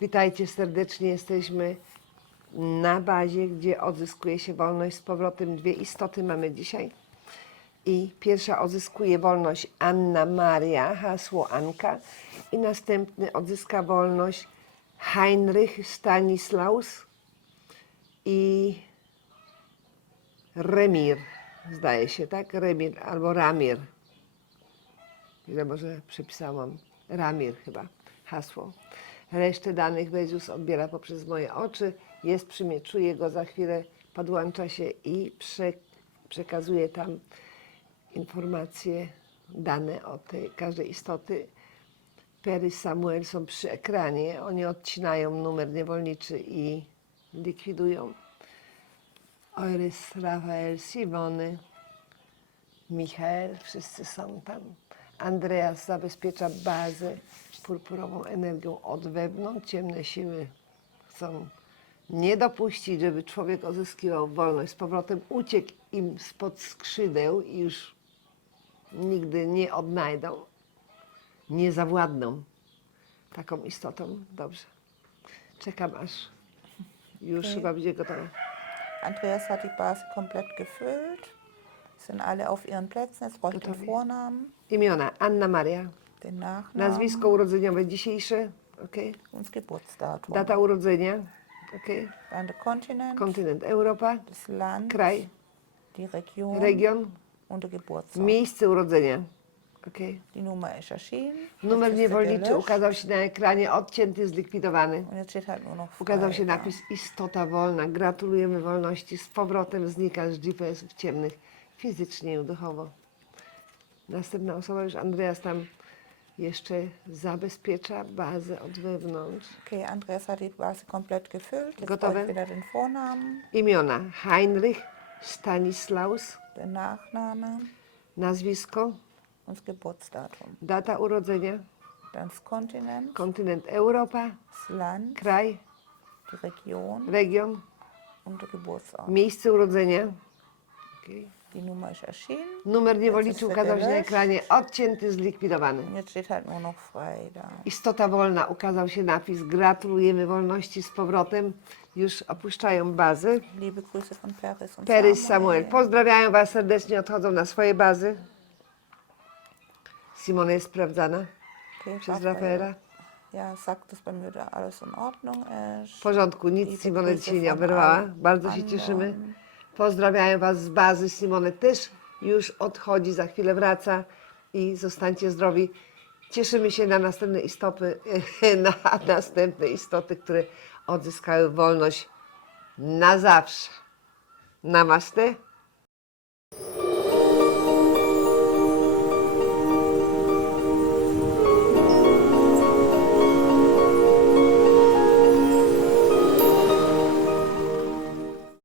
Witajcie serdecznie. Jesteśmy na bazie, gdzie odzyskuje się wolność z powrotem. Dwie istoty mamy dzisiaj. I pierwsza odzyskuje wolność Anna Maria, hasło Anka. I następny odzyska wolność Heinrich Stanislaus i Remir. Zdaje się, tak? Remir albo Ramir. Ile może przepisałam? Ramir chyba hasło. Resztę danych Jezus odbiera poprzez moje oczy. Jest przy mnie, czuję go za chwilę, podłącza się i prze, przekazuje tam informacje, dane o tej każdej istoty. Perry Samuel są przy ekranie. Oni odcinają numer niewolniczy i likwidują. Oris, Rafael, Simony, Michael, wszyscy są tam. Andreas zabezpiecza bazę purpurową energią od wewnątrz. Ciemne siły chcą nie dopuścić, żeby człowiek odzyskiwał wolność. Z powrotem uciekł im spod skrzydeł i już nigdy nie odnajdą, nie zawładną taką istotą. Dobrze. Czekam aż już Okay. chyba będzie gotowe. Andreas hat die Base komplett gefüllt. Sind alle auf ihren Plätzen. Ich den Gotowi. Vornamen, Imiona Anna Maria, den Nachnamen nazwisko urodzeniowe dzisiejsze, okay. und das Geburtsdatum. data urodzenia, okay. Dann der Kontinent, kontynent Europa, das Land, kraj, die Region region, und der Geburtsort. miejsce urodzenia. Okay. Die Nummer ist erschienen. Numer jetzt ist sie niewolniczy gelöscht. ukazał się na ekranie, odcięty, zlikwidowany. Und jetzt steht halt nur noch Ukazał się napis Istota wolna. Gratulujemy wolności. Z powrotem znika z GPS-ów ciemnych fizycznie i duchowo. Następna osoba już Andreas tam jeszcze zabezpiecza bazę od wewnątrz. Okay, Andreas hat die Base komplett gefüllt. Jetzt Gotowe? wieder den Vornamen, Imiona Heinrich Stanislaus, den Nachnamen nazwisko, und das Geburtsdatum. data urodzenia, Dann das Kontinent, kontynent Europa, das Land, kraj, die Region region, und der Geburtsort. miejsce urodzenia. Okay. Numer niewolniczy Jetzt ist ukazał się na ekranie, odcięty, zlikwidowany. Jetzt steht halt nur noch frei da. Istota wolna, ukazał się napis. Gratulujemy wolności z powrotem. Już opuszczają bazę. Liebe Grüße von Paris und Perry Samuel. Samuel, pozdrawiają Was serdecznie, odchodzą na swoje bazy. Simona jest sprawdzana Okay, przez Raphael. Rafaela. Ja, sagt, dass bei mir da alles in Ordnung ist. W porządku, nic Simona dzisiaj nie oberwała. Bardzo się cieszymy. Pozdrawiają Was z bazy. Simone też już odchodzi, za chwilę wraca i zostańcie zdrowi. Cieszymy się na następne istopy, na następne istoty, które odzyskały wolność na zawsze. Namaste.